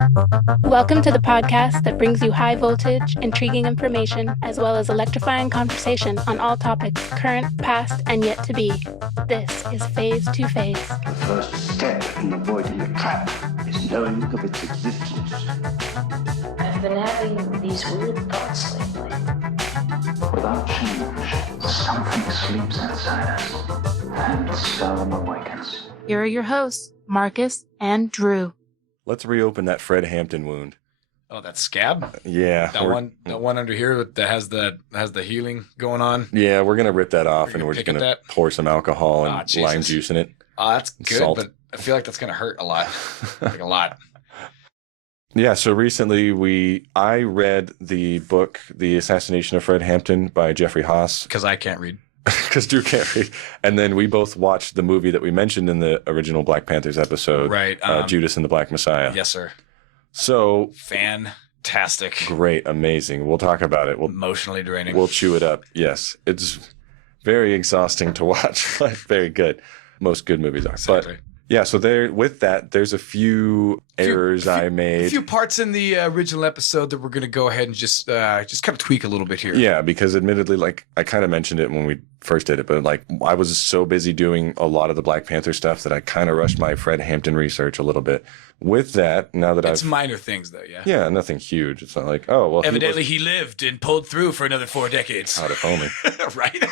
Welcome to the podcast that brings you high voltage, intriguing information, as well as electrifying conversation on all topics, current, past, and yet to be. This is Phase to Phase. The first step in avoiding the trap is knowing of its existence. I've been having these weird thoughts lately. Without change, something sleeps inside us and seldom awakens. Here are your hosts, Marcus and Drew. Let's reopen that Fred Hampton wound. Oh, that scab? Yeah. That one under here that has the healing going on. Yeah, we're gonna rip that off and We're we're gonna just gonna that? pour some alcohol and Jesus. lime juice in it. Oh, that's good, Salt. but I feel like that's gonna hurt a lot. Like a lot. Yeah, so recently I read the book The Assassination of Fred Hampton by Jeffrey Haas. Because I can't read. Because Drew can't read. And then we both watched the movie that we mentioned in the original Black Panthers episode. Right. Judas and the Black Messiah. Yes, sir. So Fantastic. great, amazing. We'll talk about it. Emotionally draining. We'll chew it up. Yes. It's very exhausting to watch, but very good. Most good movies are. Exactly. But yeah, so there's a few errors I made. A few parts in the original episode that we're going to go ahead and just kind of tweak a little bit here. Yeah, because admittedly, like I kind of mentioned it when we first did it, but like I was so busy doing a lot of the Black Panther stuff that I kind of rushed my Fred Hampton research a little bit. With that, now that It's minor things, though, yeah. Yeah, nothing huge. It's not like, oh, well, Evidently, he lived and pulled through for another 4 decades. God, if only. Right?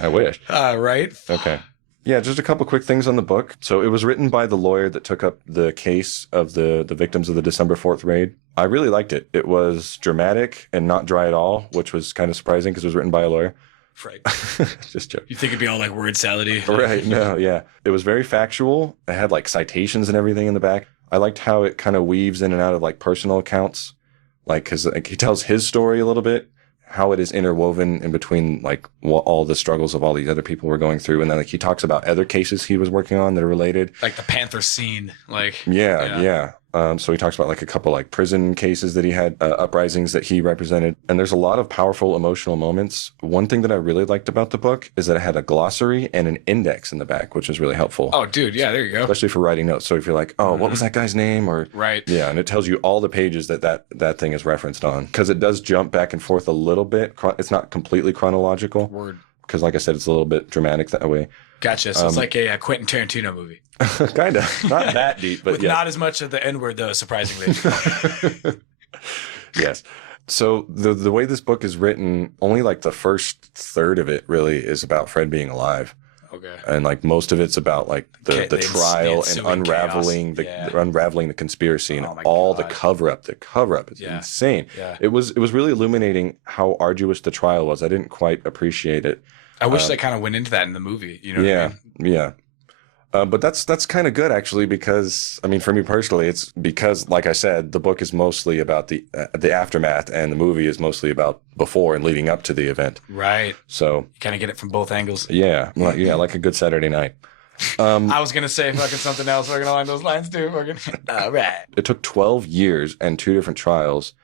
I wish. Right? Okay. Yeah, just a couple quick things on the book. So it was written by the lawyer that took up the case of the victims of the December 4th raid. I really liked it. It was dramatic and not dry at all, which was kind of surprising because it was written by a lawyer. Right. Just joking. You think it'd be all like word salady? Right. No, yeah. It was very factual. It had like citations and everything in the back. I liked how it kind of weaves in and out of like personal accounts. Like, because like, he tells his story a little bit, how it is interwoven in between like all the struggles of all these other people were going through. And then like he talks about other cases he was working on that are related. Like the Panther scene. Like, Yeah. So he talks about like a couple like prison cases that he had, uprisings that he represented. And there's a lot of powerful emotional moments. One thing that I really liked about the book is that it had a glossary and an index in the back, which was really helpful. oh, dude. Yeah, there you go. Especially for writing notes. So if you're like, oh, what was that guy's name? Or Right. yeah, and it tells you all the pages that thing is referenced on. Because it does jump back and forth a little bit. It's not completely chronological. Word. Because like I said, it's a little bit dramatic that way. Gotcha. So it's like a Quentin Tarantino movie. Kind of. Not that deep, but With yeah. not as much of the N-word, though, surprisingly. Yes. So the way this book is written, only like the first third of it really is about Fred being alive. Okay. And like most of it's about like the The trial and ensuing unraveling chaos. unraveling the conspiracy and Oh my all God. the cover up. The cover up is Yeah. insane. Yeah. It was really illuminating how arduous the trial was. I didn't quite appreciate it. I wish they kind of went into that in the movie. You know what I mean? Yeah. But that's kind of good actually, because I mean, for me personally, it's because, like I said, the book is mostly about the aftermath, and the movie is mostly about before and leading up to the event. Right. So You kind of get it from both angles. yeah, like a good Saturday night. I was going to say fucking something else fucking along those lines, too. Fucking. All right. It took 12 years and 2 different trials,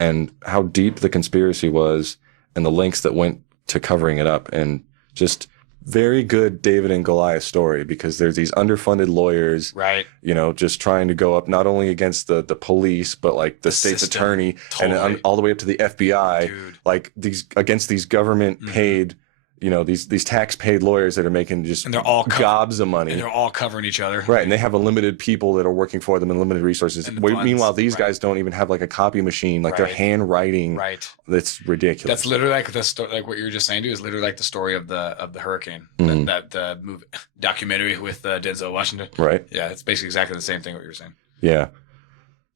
and how deep the conspiracy was, and the lengths that went to covering it up, and just very good David and Goliath story, because there's these underfunded lawyers, Right. you know, just trying to go up not only against the police, but like the state's system. attorney, Totally. and all the way up to the FBI, Dude. like against these government paid, you know, these tax paid lawyers that are making just And they're all gobs of money. And they're all covering each other. Right, and they have unlimited people that are working for them and limited resources. And the funds, Meanwhile, these right. guys don't even have like a copy machine. Like they're Right. handwriting. Right. That's ridiculous. That's literally like the story, like what you were just saying, dude, is literally like the story of the hurricane, Mhm. that movie documentary with Denzel Washington. right. Yeah, it's basically exactly the same thing what you were saying. Yeah.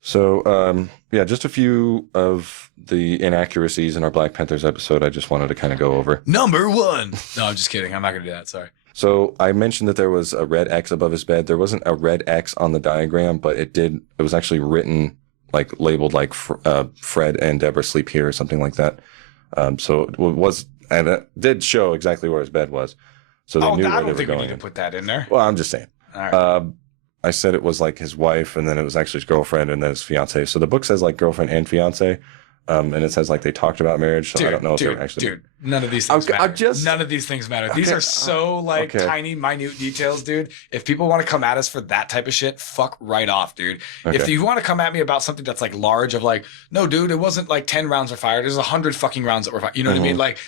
So, yeah, just a few of the inaccuracies in our Black Panthers episode I just wanted to kind of go over. Number 1. No, I'm just kidding. I'm not gonna do that. Sorry. So I mentioned that there was a red X above his bed. There wasn't a red X on the diagram, but it was actually written, like labeled like Fred and Deborah sleep here or something like that. So it was, and it did show exactly where his bed was. So they knew I where they don't were think we going. need to put that in there. Well, I'm just saying. All right. I said it was like his wife, and then it was actually his girlfriend, and then his fiance. So the book says like girlfriend and fiance. And it says like they talked about marriage, so I don't know if they're actually. Dude, none of these things Okay, matter. None of these things matter. These are so tiny, minute details, dude. If people want to come at us for that type of shit, fuck right off, dude. Okay. If you want to come at me about something that's like large, of like, no, dude, it wasn't like 10 rounds were fired. There's 100 fucking rounds that were fired. You know what I mean? Like,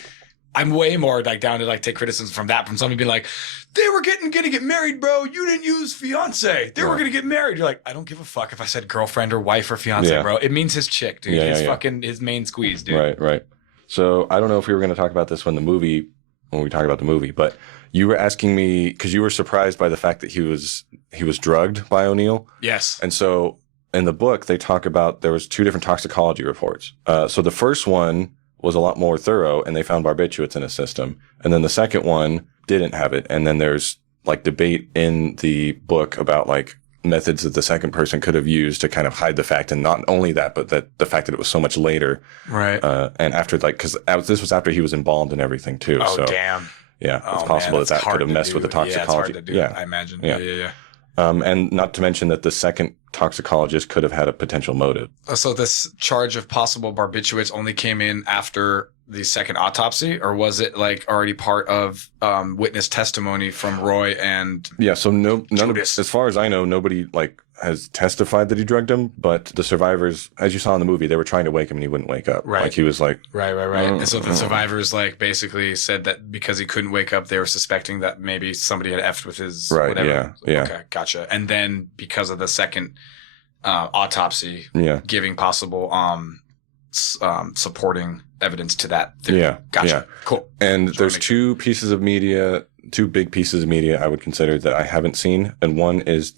I'm way more like down to like take criticism from somebody being like, they were gonna get married, bro. You didn't use fiance. They were gonna get married. You're like, I don't give a fuck if I said girlfriend or wife or fiance, bro. It means his chick, dude. His main squeeze, dude. Right. So I don't know if we were going to talk about this when we talk about the movie, but you were asking me because you were surprised by the fact that he was drugged by O'Neill. Yes. And so in the book they talk about there was 2 different toxicology reports. So the first one was a lot more thorough, and they found barbiturates in his system. And then the second one didn't have it. And then there's like debate in the book about like methods that the second person could have used to kind of hide the fact. And not only that, but that the fact that it was so much later. Right. And after like, cause this was after he was embalmed and everything too. Oh, so, damn. Yeah. It's possible that could have messed with the toxicology. Yeah, it's hard to do. Yeah. I imagine. Yeah. And not to mention that the second toxicologist could have had a potential motive. So this charge of possible barbiturates only came in after the second autopsy, or was it like already part of witness testimony from Roy and so none of, Judas? as far as I know, nobody like has testified that he drugged him, but the survivors, as you saw in the movie, they were trying to wake him and he wouldn't wake up. Right. Like he was like right. And so the survivors like basically said that because he couldn't wake up, they were suspecting that maybe somebody had effed with his whatever. Yeah. Okay, gotcha. And then because of the second autopsy, giving possible supporting evidence to that theory. Yeah. Gotcha. Yeah. Cool. And there's 2 pieces of media, 2 big pieces of media I would consider that I haven't seen. And one is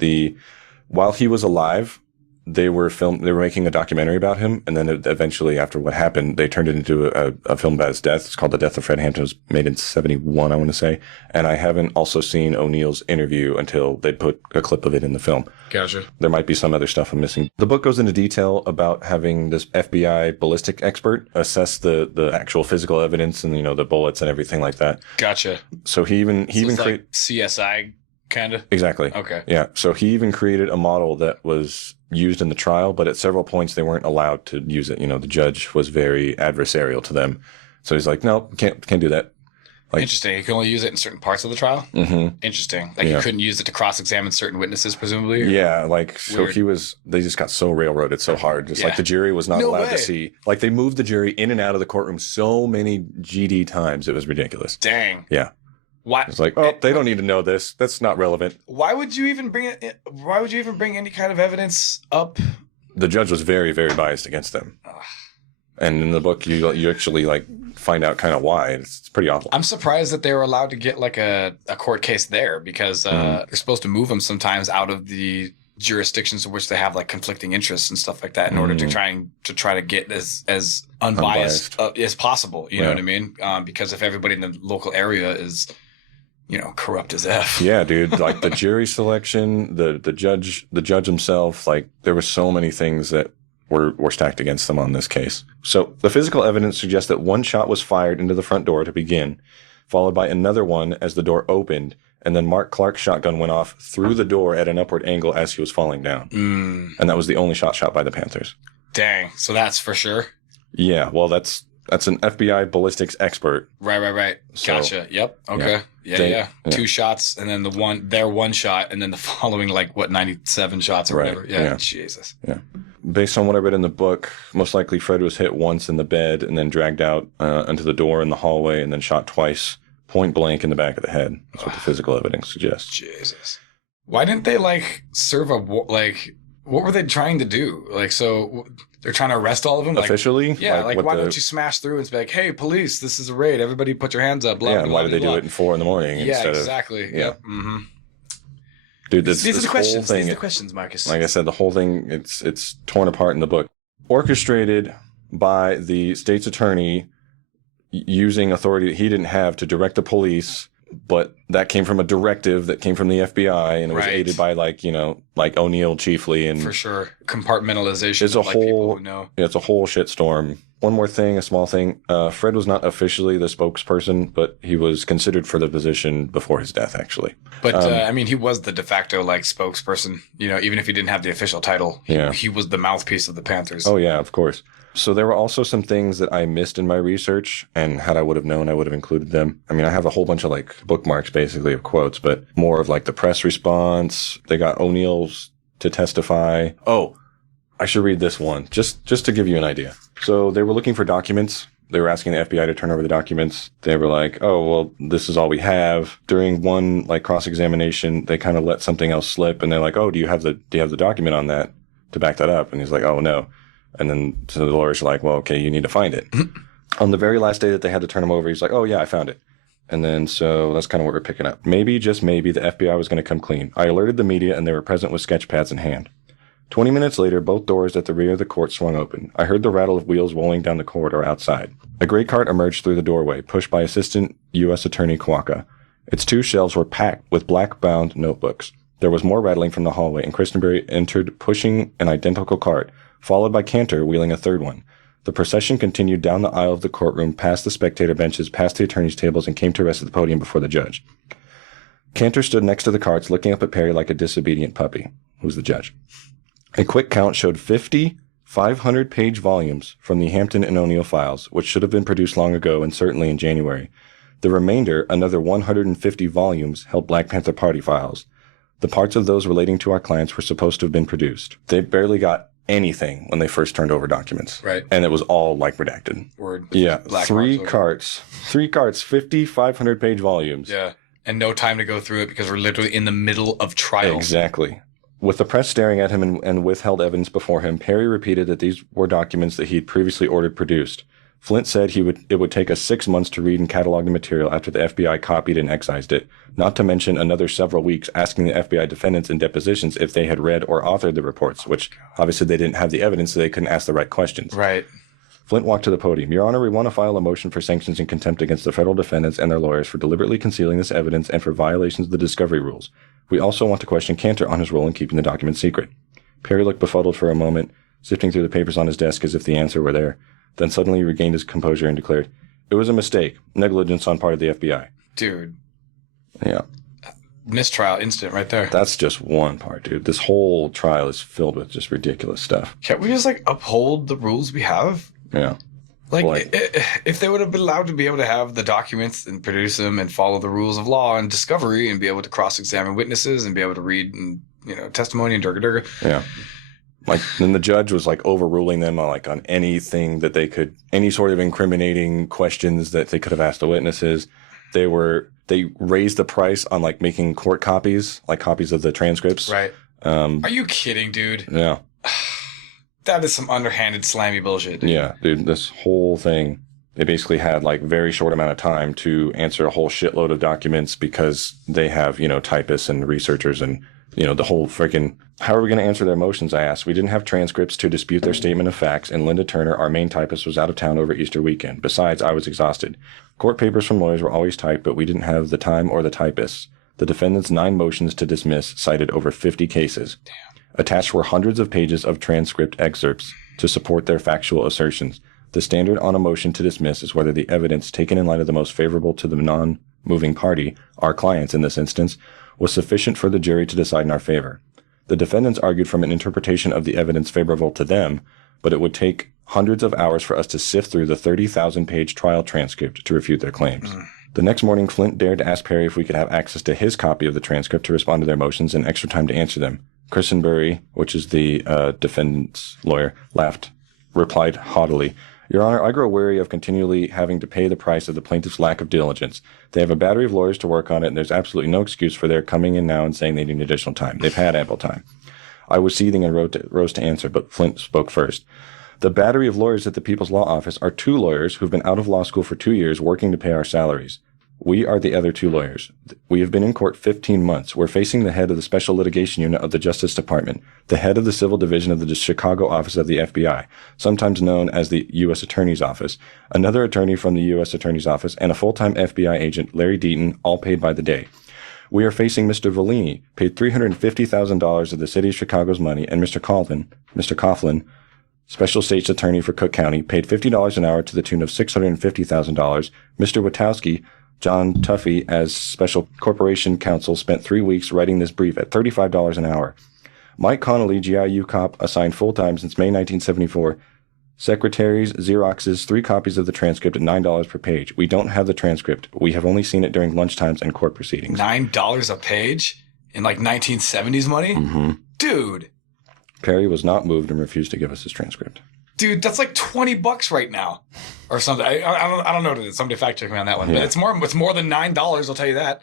while he was alive, they were making a documentary about him. And then eventually after what happened, they turned it into a film about his death. It's called The Death of Fred Hampton. It was made in 1971, I want to say. And I haven't also seen O'Neill's interview until they put a clip of it in the film. Gotcha. There might be some other stuff I'm missing. The book goes into detail about having this FBI ballistic expert assess the actual physical evidence and, the bullets and everything like that. Gotcha. So he even created like CSI kind of. Exactly. Okay. Yeah. So he even created a model that was used in the trial, but at several points they weren't allowed to use it. The judge was very adversarial to them. So he's like, no, can't do that. Like, interesting. You can only use it in certain parts of the trial? Mm-hmm. Interesting. Like you couldn't use it to cross-examine certain witnesses, presumably? Yeah. Like, so they just got so railroaded so hard. Just like the jury was not allowed to see. Like they moved the jury in and out of the courtroom so many GD times. It was ridiculous. Dang. Yeah. Why? It's like, they don't need to know this. That's not relevant. Why would you even bring it? Why would you even bring any kind of evidence up? The judge was very, very biased against them. And in the book, you actually like find out kind of why. It's pretty awful. I'm surprised that they were allowed to get like a court case there because they're supposed to move them sometimes out of the jurisdictions in which they have like conflicting interests and stuff like that in order to try to get as unbiased as possible. You know what I mean? Because if everybody in the local area is corrupt as F. Yeah, dude. Like the jury selection, the judge himself, like there were so many things that were stacked against them on this case. So the physical evidence suggests that one shot was fired into the front door to begin, followed by another one as the door opened, and then Mark Clark's shotgun went off through the door at an upward angle as he was falling down. And that was the only shot by the Panthers. Dang. So that's for sure? Yeah. Well, that's an FBI ballistics expert. Right. So, gotcha. Yep. Okay. Yeah. 2 shots, and then their one shot, and then the following 97 shots or whatever. Yeah. Jesus. Yeah. Based on what I read in the book, most likely Fred was hit once in the bed and then dragged out onto the door in the hallway and then shot twice, point blank in the back of the head. That's what the physical evidence suggests. Jesus. Why didn't they serve what were they trying to do? So they're trying to arrest all of them? Officially? Yeah, why don't you smash through and be like, hey, police, this is a raid. Everybody put your hands up. Blah, yeah, blah, and why blah, did they blah. do it at 4 a.m. Yeah, exactly. Yeah. Mm-hmm. Dude, these are the questions. Thing, these are the questions, Marcus. Like I said, the whole thing, it's torn apart in the book. Orchestrated by the state's attorney using authority that he didn't have to direct the police, but that came from a directive that came from the FBI, and it was aided by O'Neill chiefly. And for sure, compartalization. It's a of whole, people who know. Yeah, it's a whole shitstorm. one more thing, a small thing. Fred was not officially the spokesperson, but he was considered for the position before his death, actually. But, I mean, he was the de facto, like, spokesperson. You know, even if he didn't have the official title, he was the mouthpiece of the Panthers. Oh, yeah, of course. So there were also some things that I missed in my research, and had I would have known, I would have included them. I mean, I have a whole bunch of, like, bookmarks, basically, of quotes, but more of, like, the press response. They got O'Neill's to testify. Oh, I should read this one, just to give you an idea. So they were looking for documents. They were asking the FBI to turn over the documents. They were like, oh, well, this is all we have. During one, like, cross-examination, they kind of let something else slip, and they're like, oh, do you have the document on that to back that up? And he's like, oh, no. And then so the lawyers are like, well, okay, you need to find it. On the very last day that they had to turn him over, he's like, oh, yeah, I found it. And then so that's kind of what we're picking up. Maybe, just maybe, the FBI was going to come clean. I alerted the media, and they were present with sketch pads in hand. 20 minutes later, both doors at the rear of the court swung open. I heard the rattle of wheels rolling down the corridor outside. A gray cart emerged through the doorway, pushed by Assistant U.S. Attorney Kwaka. Its 2 shelves were packed with black-bound notebooks. There was more rattling from the hallway, and Christenberry entered pushing an identical cart, followed by Cantor wheeling a third one. The procession continued down the aisle of the courtroom, past the spectator benches, past the attorneys' tables, and came to rest at the podium before the judge. Cantor stood next to the carts, looking up at Perry like a disobedient puppy, who's the judge. A quick count showed 50 500-page volumes from the Hampton and O'Neill files, which should have been produced long ago and certainly in January. The remainder, another 150 volumes, held Black Panther Party files. The parts of those relating to our clients were supposed to have been produced. They barely got anything when they first turned over documents. Right. And it was all, like, redacted. Word. Yeah. Black 3 carts, 50 500-page volumes. Yeah. And no time to go through it because we're literally in the middle of trial. Exactly. With the press staring at him and withheld evidence before him, Perry repeated that these were documents that he had previously ordered produced. Flint said it would take us 6 months to read and catalog the material after the FBI copied and excised it, not to mention another several weeks asking the FBI defendants in depositions if they had read or authored the reports, which obviously they didn't have the evidence, so they couldn't ask the right questions. Right. Flint walked to the podium. Your Honor, we want to file a motion for sanctions and contempt against the federal defendants and their lawyers for deliberately concealing this evidence and for violations of the discovery rules. We also want to question Cantor on his role in keeping the documents secret. Perry looked befuddled for a moment, sifting through the papers on his desk as if the answer were there. Then suddenly he regained his composure and declared, it was a mistake. Negligence on part of the FBI. Dude. Yeah. Mistrial incident right there. That's just one part, dude. This whole trial is filled with just ridiculous stuff. Can't we just, like, uphold the rules we have? Yeah. Like, if they would have been allowed to be able to have the documents and produce them and follow the rules of law and discovery and be able to cross-examine witnesses and be able to read and, testimony and durga. Yeah. Like, then the judge was, like, overruling them on anything that they could, any sort of incriminating questions that they could have asked the witnesses. They raised the price on, like, making court copies, like copies of the transcripts. Right. Are you kidding, dude? Yeah. That is some underhanded, slammy bullshit. Dude. Yeah, dude, this whole thing, they basically had, like, very short amount of time to answer a whole shitload of documents because they have, typists and researchers and, the whole freaking, how are we going to answer their motions, I asked. We didn't have transcripts to dispute their statement of facts, and Linda Turner, our main typist, was out of town over Easter weekend. Besides, I was exhausted. Court papers from lawyers were always typed, but we didn't have the time or the typists. The defendant's 9 motions to dismiss cited over 50 cases. Damn. Attached were hundreds of pages of transcript excerpts to support their factual assertions. The standard on a motion to dismiss is whether the evidence, taken in light of the most favorable to the non-moving party, our clients in this instance, was sufficient for the jury to decide in our favor. The defendants argued from an interpretation of the evidence favorable to them, but it would take hundreds of hours for us to sift through the 30,000-page trial transcript to refute their claims. The next morning, Flint dared to ask Perry if we could have access to his copy of the transcript to respond to their motions and extra time to answer them. Christenberry, which is the defendant's lawyer, replied haughtily, Your Honor, I grow weary of continually having to pay the price of the plaintiff's lack of diligence. They have a battery of lawyers to work on it, and there's absolutely no excuse for their coming in now and saying they need additional time. They've had ample time. I was seething and rose to answer, but Flint spoke first. The battery of lawyers at the People's Law Office are 2 lawyers who've been out of law school for 2 years working to pay our salaries. We are the other 2 lawyers. We have been in court 15 months. We're facing the head of the Special Litigation Unit of the Justice Department, the head of the Civil Division of the Chicago office of the FBI, sometimes known as the U.S. Attorney's Office, another attorney from the U.S. Attorney's Office, and a full-time FBI agent, Larry Deaton, all paid by the day. We are facing Mr. Vellini, paid $350,000 of the city of Chicago's money, and Mr. Coughlin, Special State's Attorney for Cook County, paid $50 an hour to the tune of $650,000. Mr. Witowski, John Tuffy, as Special Corporation Counsel, spent 3 weeks writing this brief at $35 an hour. Mike Connolly, GIU cop, assigned full-time since May 1974. Secretaries, Xeroxes, 3 copies of the transcript at $9 per page. We don't have the transcript. We have only seen it during lunchtimes and court proceedings. $9 a page? In like 1970s money? Mm-hmm. Dude. Perry was not moved and refused to give us his transcript. Dude, that's like $20 right now, or something. I don't know what it is. Somebody fact check me on that one, but it's more than $9. I'll tell you that.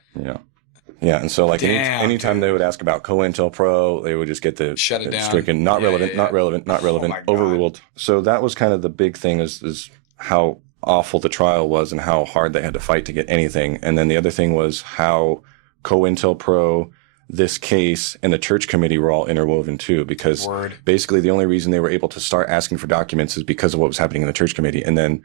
Yeah, and so like anytime they would ask about COINTELPRO, they would just get the shut it down, stricken, not relevant, overruled. So that was kind of the big thing is how awful the trial was and how hard they had to fight to get anything. And then the other thing was how COINTELPRO, this case, and the church committee were all interwoven too, because basically the only reason they were able to start asking for documents is because of what was happening in the church committee. And then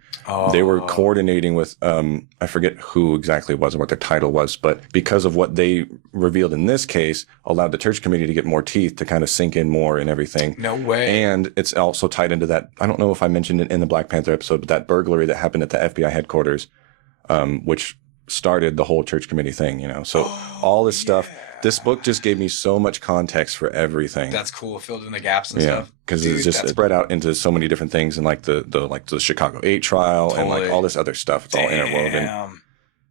they were coordinating with, I forget who exactly it was and what their title was, but because of what they revealed in this case, allowed the church committee to get more teeth to kind of sink in more and everything. No way. And it's also tied into that, I don't know if I mentioned it in the Black Panther episode, but that burglary that happened at the FBI headquarters, which started the whole church committee thing, you know. So all this stuff. This book just gave me so much context for everything. That's cool. Filled in the gaps and stuff. Because it's just spread out into so many different things, and like the Chicago 8 trial and like all this other stuff. It's all interwoven.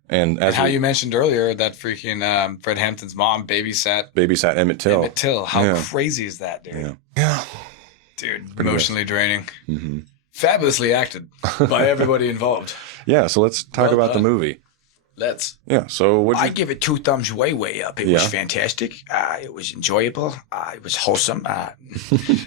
And how you mentioned earlier that freaking Fred Hampton's mom babysat Emmett Till. Emmett Till. How crazy is that, dude? Yeah. Dude, pretty emotionally draining. Mm-hmm. Fabulously acted by everybody involved. Yeah. So let's talk about the movie. Yeah. So I give it 2 thumbs way up. It was fantastic. It was enjoyable. It was wholesome.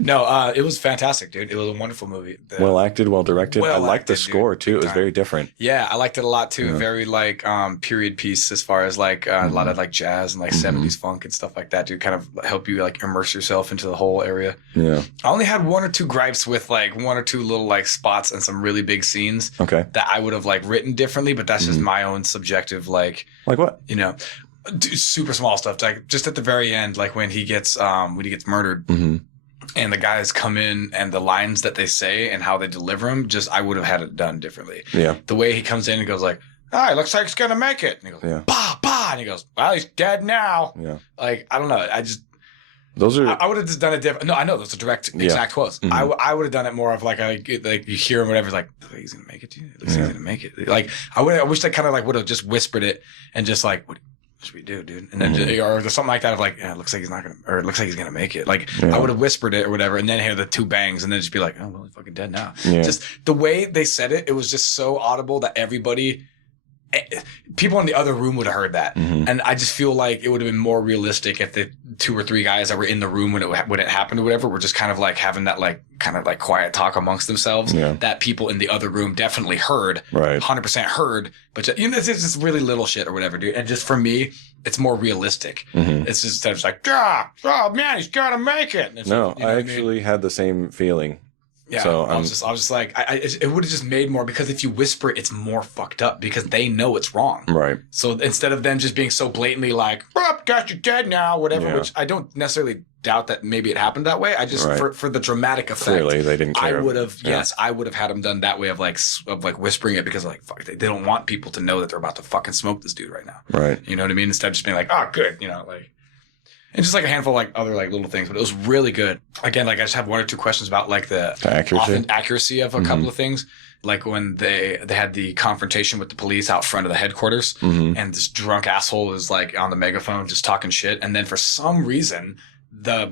No, it was fantastic, dude. It was a wonderful movie. Well acted, well directed. I liked the score too. It was very different. Yeah, I liked it a lot too. Very like period piece as far as like a lot of like jazz and like 70s funk and stuff like that, dude. Kind of help you like immerse yourself into the whole area. Yeah. I only had 1 or 2 gripes with like 1 or 2 little like spots and some really big scenes. Okay. That I would have like written differently, but that's just my own subjective like what? You know, super small stuff. Like just at the very end, like when he gets murdered and the guys come in and the lines that they say and how they deliver them, just I would have had it done differently. Yeah. The way he comes in and goes like, "All right, looks like he's gonna make it." And he goes, "Bah, bah," and he goes, "Well, he's dead now." Yeah. Like I don't know. I would have just done it different. No, I know those are direct, exact quotes. I would have done it more of like you hear him, whatever. Like, he's gonna make it, dude. Looks like he's gonna make it. Like, I wish I kind of like would have just whispered it and just like, what should we do, dude? And then or something like that of like, yeah, it looks like he's not gonna, or it looks like he's gonna make it. Like, I would have whispered it or whatever, and then hear the 2 bangs, and then just be like, oh well, he's fucking dead now. Yeah. Just the way they said it, it was just so audible that people in the other room would have heard that. And I just feel like it would have been more realistic if the 2 or 3 guys that were in the room when it happened or whatever were just kind of like having that like kind of like quiet talk amongst themselves that people in the other room definitely heard, 100% heard, but just, you know, it's just really little shit or whatever, dude. And just for me, it's more realistic. It's just like, oh man, he's gotta make it. No, I actually had the same feeling. Yeah, so I was just like, it would have just made more, because if you whisper, it's more fucked up because they know it's wrong. Right. So instead of them just being so blatantly like, oh, gosh, you're dead now, whatever, which I don't necessarily doubt that maybe it happened that way. I just, for the dramatic effect. Clearly, they didn't care. I would have, I would have had them done that way of like whispering it, because like, fuck, they don't want people to know that they're about to fucking smoke this dude right now. Right. You know what I mean? Instead of just being like, oh, good, you know, like. And just like a handful of like other like little things, but it was really good. Again, like I just have 1 or 2 questions about like the accuracy of a couple of things. Like when they had the confrontation with the police out front of the headquarters, and this drunk asshole is like on the megaphone just talking shit, and then for some reason the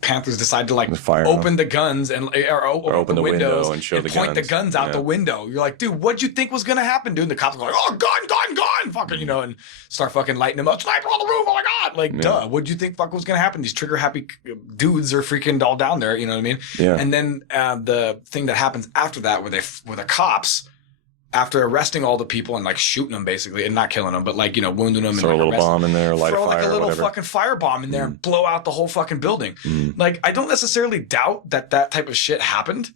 Panthers decide to like open the guns and or open the windows and show the point the guns out the window. You're like, dude, what'd you think was gonna happen, dude? And the cops are like, oh, gun, fucking, you know, and start fucking lighting them up. Sniper on the roof! Oh my god! Like, duh, what'd you think fuck was gonna happen? These trigger happy dudes are freaking all down there. You know what I mean? Yeah. And then the thing that happens after that, where the cops after arresting all the people and like shooting them basically, and not killing them, but like, you know, wounding them, Throw and a like, little bomb in there, light a throw fire, like a little whatever. fucking firebomb in there and blow out the whole fucking building. Like, I don't necessarily doubt that type of shit happened,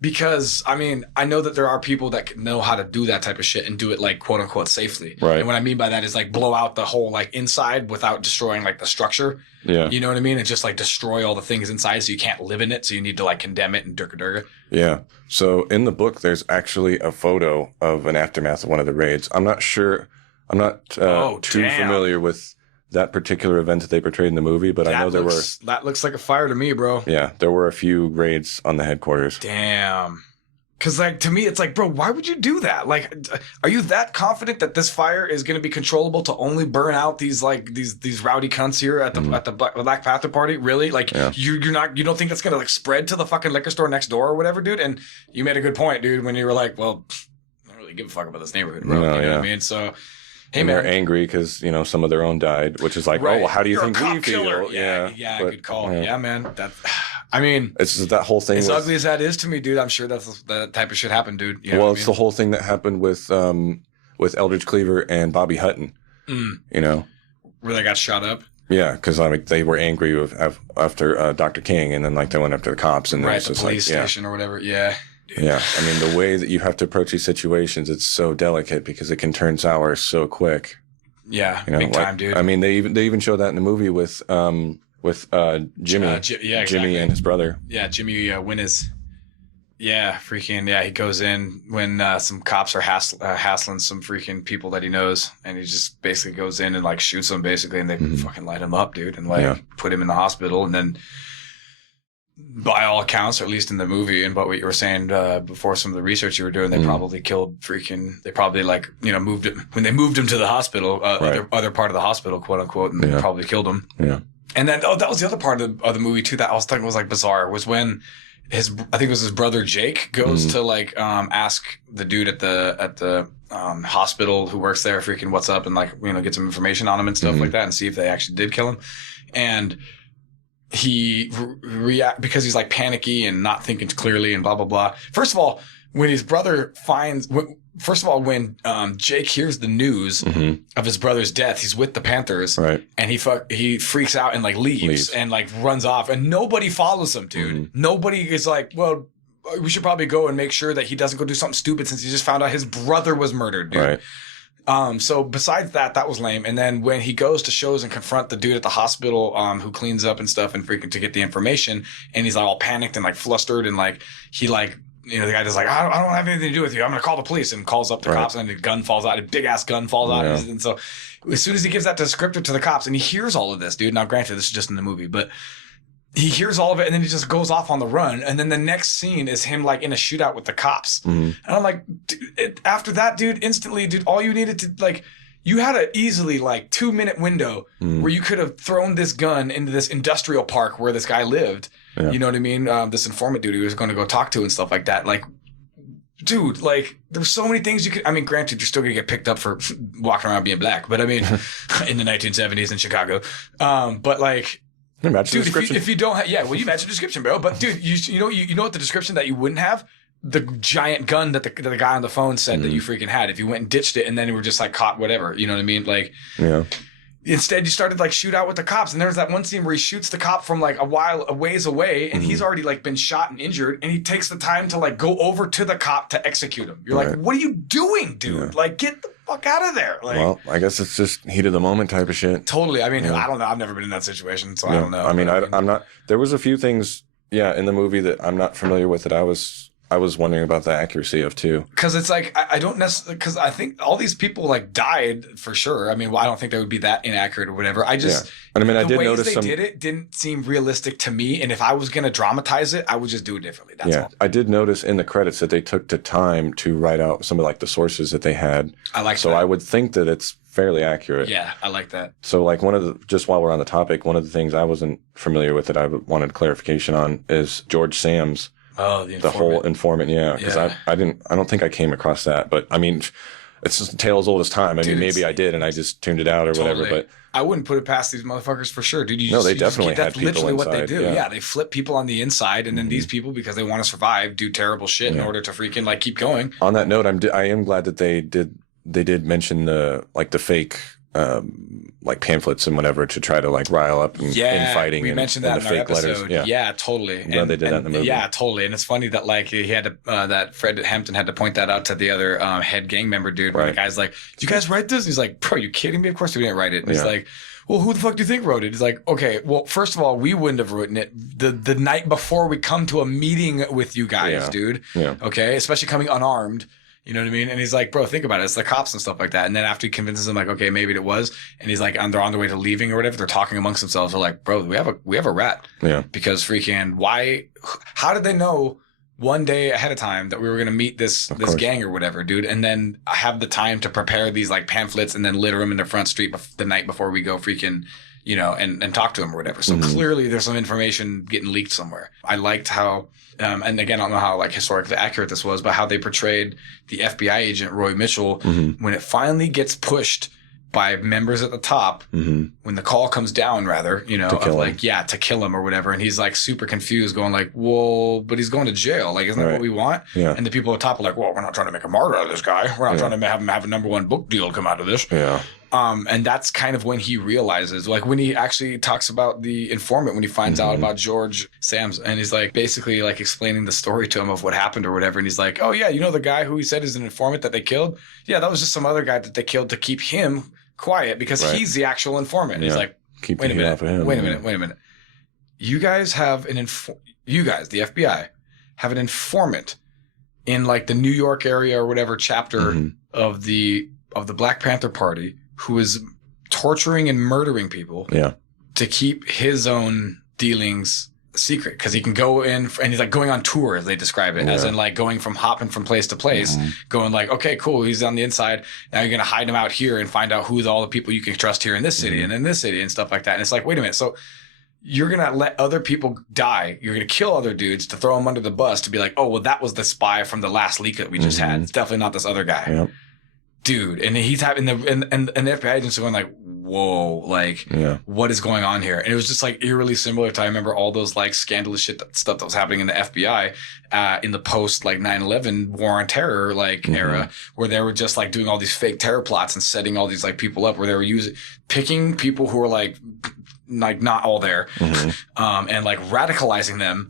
because I mean, I know that there are people that know how to do that type of shit and do it like quote unquote safely. Right. And what I mean by that is like blow out the whole like inside without destroying like the structure. Yeah. You know what I mean? And just like destroy all the things inside, so you can't live in it. So you need to like condemn it and durga. Yeah. So in the book, there's actually a photo of an aftermath of one of the raids. I'm not sure. I'm not too familiar with that particular event that they portrayed in the movie, but I know that looks like a fire to me, bro. Yeah, there were a few raids on the headquarters. Damn. Because, like, to me, it's like, bro, why would you do that? Like, are you that confident that this fire is going to be controllable to only burn out these rowdy cunts here at the Black Panther party? Really? Like, you don't think that's going to like spread to the fucking liquor store next door or whatever, dude? And you made a good point, dude, when you were like, well, I don't really give a fuck about this neighborhood, bro. No, you know what I mean? So, hey, and man. They're angry because, you know, some of their own died, which is like, Right. oh, well, how do you You're think a cop we feel? killer. Yeah, but, good call. Yeah, man. I mean, it's just that whole thing. As ugly as that is to me, dude, I'm sure that's that type of shit happened, dude. You know well, what I it's mean? the whole thing that happened with Eldridge Cleaver and Bobby Hutton. You know, where they got shot up. Yeah, because I mean, they were angry after Dr. King, and then like they went after the cops, and right, the police like, station or whatever. Yeah. Dude. Yeah, I mean, the way that you have to approach these situations, it's so delicate because it can turn sour so quick. Yeah, you know, big time, dude. I mean, they even show that in the movie with Jimmy, Jimmy and his brother. Yeah, Jimmy Winnes. Yeah, freaking yeah. He goes in when some cops are hassling some freaking people that he knows, and he just basically goes in and like shoots them basically, and they fucking light him up, dude, and like put him in the hospital, and then. By all accounts, or at least in the movie, and what you were saying before, some of the research you were doing, they probably killed they probably like, you know, moved him when they moved him to the hospital, other part of the hospital, quote unquote, and they probably killed him. Yeah. And then, that was the other part of the movie too that I was thinking was like bizarre, was when I think it was his brother Jake goes to like ask the dude at the hospital who works there freaking what's up, and like, you know, get some information on him and stuff like that, and see if they actually did kill him. And he react because he's like panicky and not thinking clearly and blah blah blah. First of all, when his brother when Jake hears the news of his brother's death, he's with the Panthers, right? And he freaks out and like leaves and like runs off, and nobody follows him, dude. Nobody is like, well, we should probably go and make sure that he doesn't go do something stupid since he just found out his brother was murdered, dude. Right. So besides that was lame. And then when he goes to shows and confront the dude at the hospital, who cleans up and stuff and freaking to get the information, and he's like all panicked and like flustered, and like, he like, you know, the guy just like, I don't have anything to do with you. I'm going to call the police, and calls up the cops, and the gun falls out. A big ass gun falls out. And so as soon as he gives that descriptor to the cops, and he hears all of this, dude, now granted, this is just in the movie, but he hears all of it, and then he just goes off on the run. And then the next scene is him like in a shootout with the cops. And I'm like, dude, after that, dude, instantly, dude, all you needed to like, you had a easily like 2-minute window where you could have thrown this gun into this industrial park where this guy lived. Yeah. You know what I mean? This informant dude he was going to go talk to and stuff like that. Like, dude, like, there's so many things you could. I mean, granted, you're still going to get picked up for walking around being black, but I mean, in the 1970s in Chicago. But like, dude, if you don't, you match the description, bro. But dude, you know what the description that you wouldn't have? The giant gun that the guy on the phone said that you freaking had. If you went and ditched it, and then you were just like caught, whatever. You know what I mean? Like, yeah. Instead, you started like shoot out with the cops, and there's that one scene where he shoots the cop from like a ways away, and he's already like been shot and injured, and he takes the time to like go over to the cop to execute him. You're like, what are you doing, dude? Yeah. Like, get the fuck out of there. Like, well, I guess it's just heat of the moment type of shit. Totally. I mean, I don't know. I've never been in that situation, so I don't know. I mean, I'm not. There was a few things, in the movie that I'm not familiar with that I was wondering about the accuracy of too. Because it's like, I don't necessarily, because I think all these people like died for sure. I mean, I don't think they would be that inaccurate or whatever. I just, and I mean, I did ways notice they did it didn't seem realistic to me. And if I was going to dramatize it, I would just do it differently. That's all. I did notice in the credits that they took the time to write out some of like the sources that they had. I like so that. I would think that it's fairly accurate. Yeah, I like that. So like just while we're on the topic, one of the things I wasn't familiar with that I wanted clarification on is George Sams. Oh, the whole informant, because I don't think I came across that, but I mean, it's just a tale as old as time. I mean, maybe I did and I just tuned it out or whatever, but I wouldn't put it past these motherfuckers for sure, dude. They definitely had people literally inside. What they do. Yeah. They flip people on the inside, and then these people, because they want to survive, do terrible shit in order to freaking like keep going. On that note, I am glad that they did mention the fake like pamphlets and whatever to try to like rile up and infighting. We mentioned that in our episode. Letters. Yeah, totally. I'm glad they did that in the movie. Yeah, totally. And it's funny that like he had to that Fred Hampton had to point that out to the other head gang member dude. Where the guy's like, "Did you guys write this?" And he's like, "Bro, you kidding me? Of course we didn't write it." And he's like, "Well, who the fuck do you think wrote it?" He's like, "Okay, well, first of all, we wouldn't have written it the night before we come to a meeting with you guys, dude. Yeah. Okay, especially coming unarmed." You know what I mean? And he's like, bro, think about it. It's the cops and stuff like that. And then after he convinces them, like, okay, maybe it was. And he's like, they're on their way to leaving or whatever. They're talking amongst themselves. They're like, bro, we have a rat. Yeah. Because freaking how did they know one day ahead of time that we were going to meet this gang or whatever, dude? And then have the time to prepare these like pamphlets and then litter them in the front street the night before we go freaking, and talk to them or whatever. So clearly there's some information getting leaked somewhere. I liked how, and again, I don't know how like historically accurate this was, but how they portrayed the FBI agent Roy Mitchell when it finally gets pushed by members at the top, when the call comes down, rather, to kill him or whatever. And he's like super confused, going like, well, but he's going to jail. Like, isn't that what we want? Yeah. And the people at the top are like, well, we're not trying to make a martyr out of this guy. We're not trying to have him have a #1 book deal come out of this. Yeah. And that's kind of when he realizes, like when he actually talks about the informant, when he finds out about George Sams, and he's like basically like explaining the story to him of what happened or whatever. And he's like, oh yeah, the guy who he said is an informant that they killed? Yeah, that was just some other guy that they killed to keep him quiet because he's the actual informant. And he's like, wait a minute. You guys have the FBI have an informant in like the New York area or whatever chapter of the Black Panther Party who is torturing and murdering people to keep his own dealings secret, because he can go in and he's like going on tour, as they describe it, as in like hopping from place to place, going like, okay, cool, he's on the inside. Now you're going to hide him out here and find out who's all the people you can trust here in this city and in this city and stuff like that. And it's like, wait a minute. So you're going to let other people die. You're going to kill other dudes to throw them under the bus to be like, oh, well, that was the spy from the last leak that we just had. It's definitely not this other guy. Yep. Dude, and he's having and the FBI agents are going like, whoa, like, what is going on here? And it was just like eerily similar to, I remember all those like scandalous stuff that was happening in the FBI in the post like 9/11 war on terror era, where they were just like doing all these fake terror plots and setting all these like people up, where they were picking people who were like not all there, and like radicalizing them,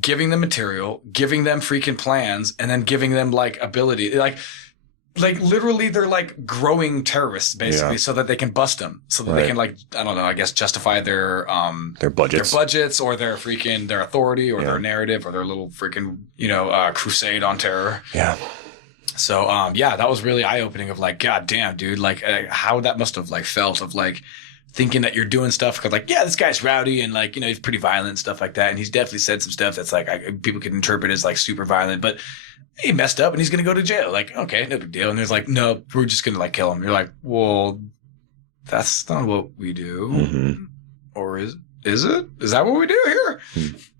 giving them material, giving them freaking plans, and then giving them like ability, like literally they're like growing terrorists basically, so that they can bust them, so that they can like, I don't know, I guess justify their budgets or their authority or their narrative or their little freaking, crusade on terror. Yeah. So, that was really eye opening of like, God damn, dude, like how that must have like felt of like thinking that you're doing stuff because like, yeah, this guy's rowdy and like, he's pretty violent and stuff like that. And he's definitely said some stuff that's like, people could interpret as like super violent, but he messed up and he's going to go to jail. Like, okay, no big deal. And there's like, no, we're just going to like kill him. You're like, well, that's not what we do. Or is it? Is that what we do here?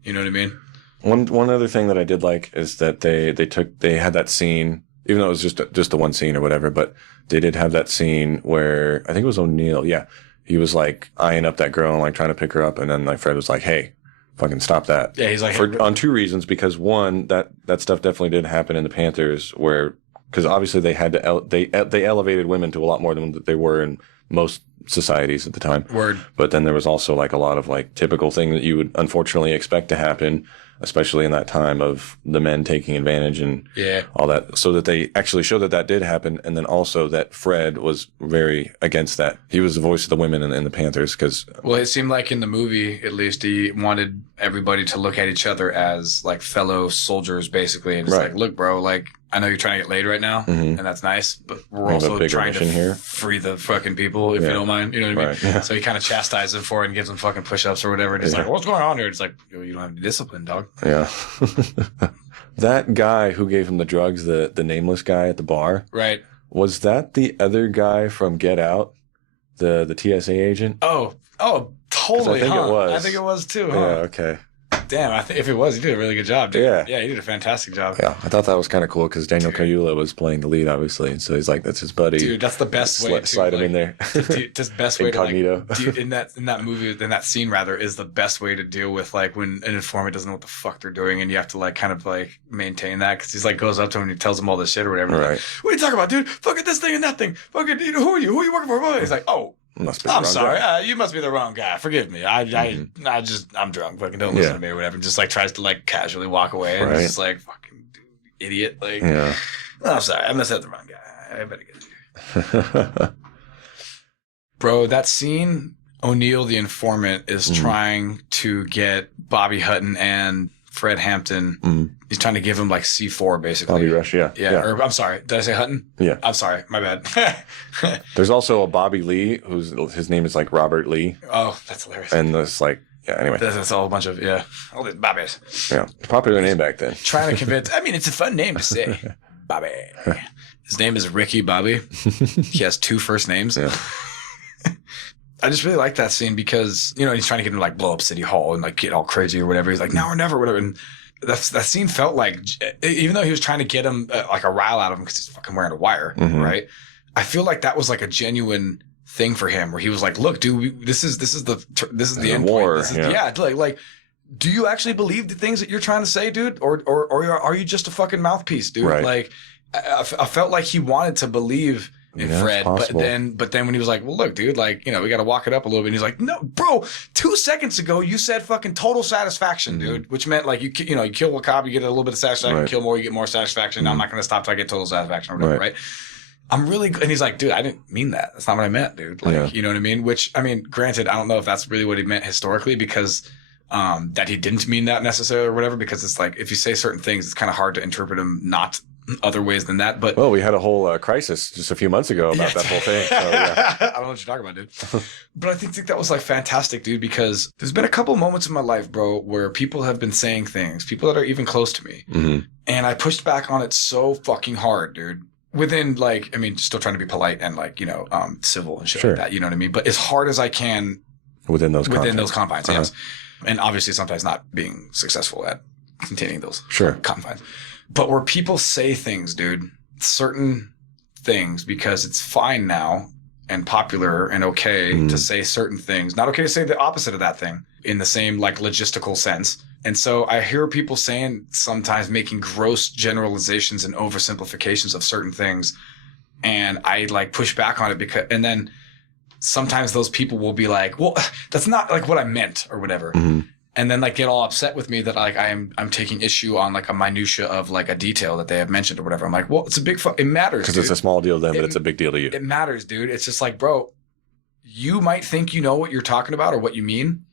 You know what I mean? One other thing that I did like is that they had that scene, even though it was just the one scene or whatever, but they did have that scene where I think it was O'Neill. Yeah. He was like eyeing up that girl and like trying to pick her up. And then like Fred was like, hey, fucking stop that. Yeah, he's like, on two reasons. Because one, that stuff definitely did happen in the Panthers, because obviously they had to they elevated women to a lot more than they were in most societies at the time. Word. But then there was also like a lot of like typical thing that you would unfortunately expect to happen, especially in that time of the men taking advantage and all that. So that they actually showed that did happen, and then also that Fred was very against that. He was the voice of the women in the Panthers because. Well, it seemed like in the movie, at least, he wanted everybody to look at each other as like fellow soldiers, basically, and it's like, look, bro, like, I know you're trying to get laid right now, and that's nice, but we're also trying to free the fucking people, if you don't mind. You know what I mean? Yeah. So he kind of chastises him for it and gives him fucking push-ups or whatever. And he's like, what's going on here? It's like, you don't have any discipline, dog. Yeah. That guy who gave him the drugs, the nameless guy at the bar. Right. Was that the other guy from Get Out? The TSA agent? Oh, totally. I think it was. I think it was too, huh? Yeah, okay. Damn, I think if it was, he did a really good job, dude. Yeah. Yeah, he did a fantastic job. Yeah, I thought that was kind of cool because Daniel Kaluuya was playing the lead, obviously, and so he's like, "That's his buddy." Dude, that's the best way to slide him in there. Dude, that's the best way Incognito. to like, dude, in that movie, in that scene rather, is the best way to deal with like when an informant doesn't know what the fuck they're doing, and you have to like kind of like maintain that because he's like goes up to him and he tells him all this shit or whatever. Right. Like, what are you talking about, dude? Fucking this thing and that thing. Fucking, you know, who are you? Who are you working for? He's like, oh. I'm sorry. You must be the wrong guy. Forgive me. I'm drunk. Fucking don't listen to me or whatever. And just like tries to like casually walk away and just like fucking idiot. Like, oh, I'm sorry. I must have the wrong guy. I better get you. Bro, that scene, O'Neill, the informant, is trying to get Bobby Hutton and Fred Hampton. He's trying to give him like C4 basically. Bobby Rush, yeah. Or I'm sorry. Did I say Hutton? Yeah. I'm sorry. My bad. There's also a Bobby Lee, his name is like Robert Lee. Oh, that's hilarious. And this like, anyway. That's all a bunch of, all these Bobbies. Yeah. Popular name back then. Trying to convince, I mean, it's a fun name to say. Bobby. His name is Ricky Bobby. He has 2 first names. Yeah. I just really like that scene because, you know, he's trying to get him to like blow up City Hall and like get all crazy or whatever. He's like, now or never, whatever. And that scene felt like, even though he was trying to get him like a rile out of him because he's fucking wearing a wire, right? I feel like that was like a genuine thing for him where he was like, look, dude, this is the end war, point. Like, do you actually believe the things that you're trying to say, dude? Or are you just a fucking mouthpiece, dude? Right. Like, I felt like he wanted to believe in Fred, but then when he was like, well, look, dude, like, you know, we got to walk it up a little bit. And he's like, no, bro, 2 seconds ago, you said fucking total satisfaction, dude, which meant like, you kill a cop, you get a little bit of satisfaction, kill more, you get more satisfaction. I'm not going to stop till I get total satisfaction or whatever, right? I'm really, and he's like, dude, I didn't mean that. That's not what I meant, dude. Like, you know what I mean? Which, I mean, granted, I don't know if that's really what he meant historically because, that he didn't mean that necessarily or whatever, because it's like, if you say certain things, it's kind of hard to interpret them not other ways than that. But well, we had a whole crisis just a few months ago about that whole thing. So, I don't know what you're talking about, dude. But I think that was like fantastic, dude, because there's been a couple moments in my life, bro, where people have been saying things, people that are even close to me. And I pushed back on it so fucking hard, dude. Within like, I mean, still trying to be polite and like, you know, civil and shit like that, you know what I mean? But as hard as I can within those confines, yes. And obviously sometimes not being successful at containing those confines. But where people say things, dude, certain things, because it's fine now and popular and okay to say certain things, not okay to say the opposite of that thing in the same like logistical sense. And so I hear people saying sometimes making gross generalizations and oversimplifications of certain things. And I like push back on it and then sometimes those people will be like, well, that's not like what I meant or whatever. And then like get all upset with me that like I'm taking issue on like a minutia of like a detail that they have mentioned or whatever. I'm like, well, it's a big it matters because it's a small deal to them, but it's a big deal to you. It matters, dude. It's just like, bro, you might think you know what you're talking about or what you mean,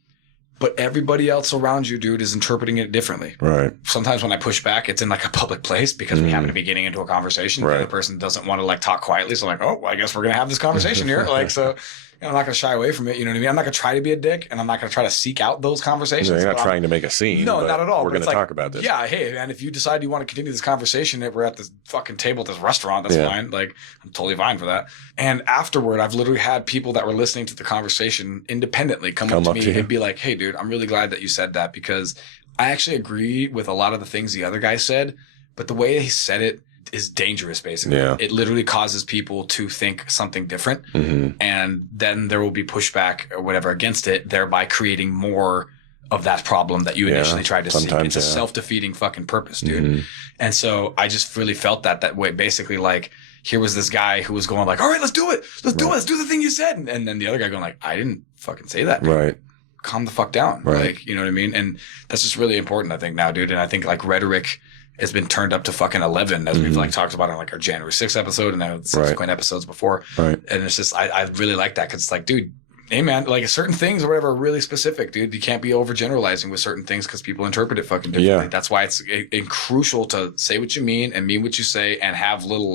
but everybody else around you, dude, is interpreting it differently. Right. Sometimes when I push back, it's in like a public place because we happen to be getting into a conversation. The other person doesn't want to like talk quietly. So I'm like, oh, well, I guess we're going to have this conversation here. Like, so I'm not going to shy away from it. You know what I mean? I'm not going to try to be a dick and I'm not going to try to seek out those conversations. You're not trying to make a scene. No, not at all. We're going to talk about this. Yeah. Hey, man, if you decide you want to continue this conversation, if we're at this fucking table at this restaurant, that's fine. Like, I'm totally fine for that. And afterward, I've literally had people that were listening to the conversation independently come up to me and be like, hey, dude, I'm really glad that you said that because I actually agree with a lot of the things the other guy said, but the way he said it is dangerous, basically. It literally causes people to think something different. And then there will be pushback or whatever against it, thereby creating more of that problem that you initially tried to seek. It's a self-defeating fucking purpose, dude. And so I just really felt that way. Basically, like, here was this guy who was going like, all right, let's do it. Let's do it. Let's do the thing you said. And then the other guy going like, I didn't fucking say that. Dude. Right. Calm the fuck down. Like, you know what I mean? And that's just really important, I think, now, dude. And I think like rhetoric has been turned up to fucking 11 as we've like talked about on like our January 6th episode and now the subsequent episodes before. And it's just, I really like that because it's like, dude, hey man, like certain things or whatever are really specific, dude. You can't be overgeneralizing with certain things because people interpret it fucking differently. That's why it's crucial to say what you mean and mean what you say and have little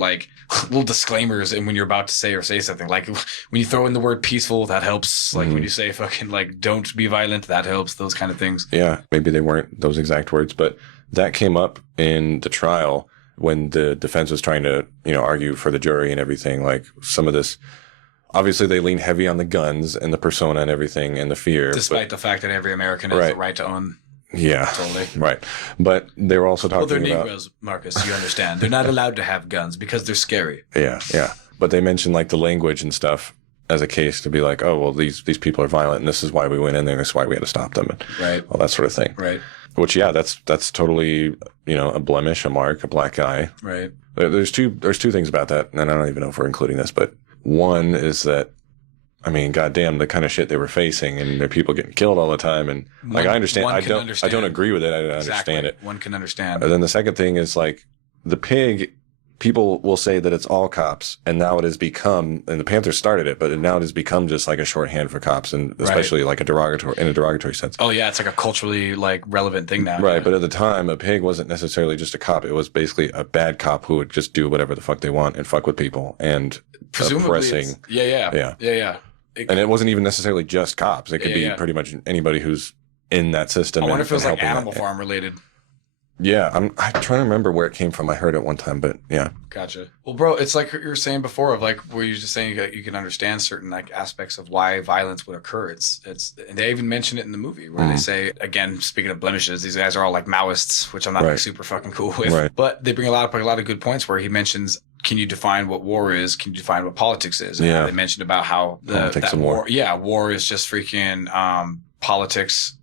disclaimers and when you're about to say or say something. Like when you throw in the word peaceful, that helps. Like when you say fucking like don't be violent, that helps. Those kind of things. Yeah, maybe they weren't those exact words, but that came up in the trial when the defense was trying to, you know, argue for the jury and everything. Like some of this, obviously they lean heavy on the guns and the persona and everything and the fear. Despite the fact that every American has the right to own Yeah. Totally. Right. But they were also talking Well, they're about... Negroes, Marcus, you understand. They're not allowed to have guns because they're scary. Yeah, yeah. But they mentioned like the language and stuff as a case to be like, oh, well, these people are violent and this is why we went in there. This is why we had to stop them. And right. all that sort of thing. Right. Which, yeah, that's totally, a blemish, a mark, a black eye. Right. There's two things about that. And I don't even know if we're including this, but one is that, I mean, goddamn, the kind of shit they were facing, and there are people getting killed all the time, and like I understand, I don't agree with it. I understand it. One can understand. And then the second thing is like the pig. People will say that it's all cops, and now it has become, and the Panthers started it, but now it has become just like a shorthand for cops, and especially like in a derogatory sense. Oh yeah, it's like a culturally like relevant thing now. Right, yeah. but at the time, a pig wasn't necessarily just a cop. It was basically a bad cop who would just do whatever the fuck they want and fuck with people and oppressing. Yeah. And it wasn't even necessarily just cops. It could be pretty much anybody who's in that system. I wonder if it was like Animal that. Farm related. Yeah, I'm trying to remember where it came from. I heard it one time, but yeah. Gotcha. Well, bro, it's like you were saying before of like where you're just saying you can understand certain like aspects of why violence would occur. It's and they even mention it in the movie where they say, again, speaking of blemishes, these guys are all like Maoists, which I'm not like super fucking cool with. Right. But they bring a lot of good points where he mentions, can you define what war is? Can you define what politics is? And they mentioned about how that war. Yeah, war is just freaking politics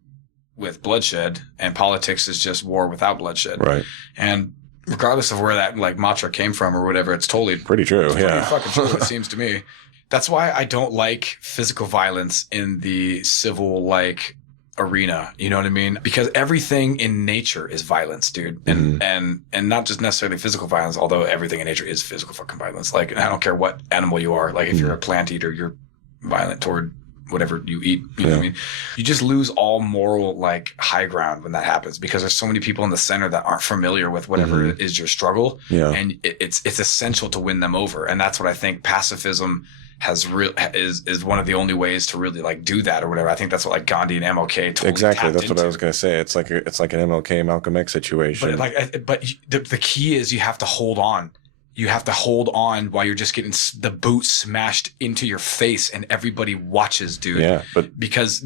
with bloodshed, and politics is just war without bloodshed. Right. And regardless of where that like mantra came from or whatever, it's totally pretty true. Pretty fucking true, it seems to me. That's why I don't like physical violence in the civil like arena. You know what I mean? Because everything in nature is violence, dude. And not just necessarily physical violence, although everything in nature is physical fucking violence. Like, I don't care what animal you are. Like, if you're a plant eater, you're violent toward whatever you eat. You know what I mean? You just lose all moral like high ground when that happens, because there's so many people in the center that aren't familiar with whatever is your struggle. Yeah. And it's essential to win them over. And that's what I think pacifism is one of the only ways to really like do that or whatever. I think that's what like Gandhi and MLK totally exactly. That's into. What I was going to say. It's like an MLK Malcolm X situation. But the key is you have to hold on. You have to hold on while you're just getting the boot smashed into your face and everybody watches, dude. Yeah, but because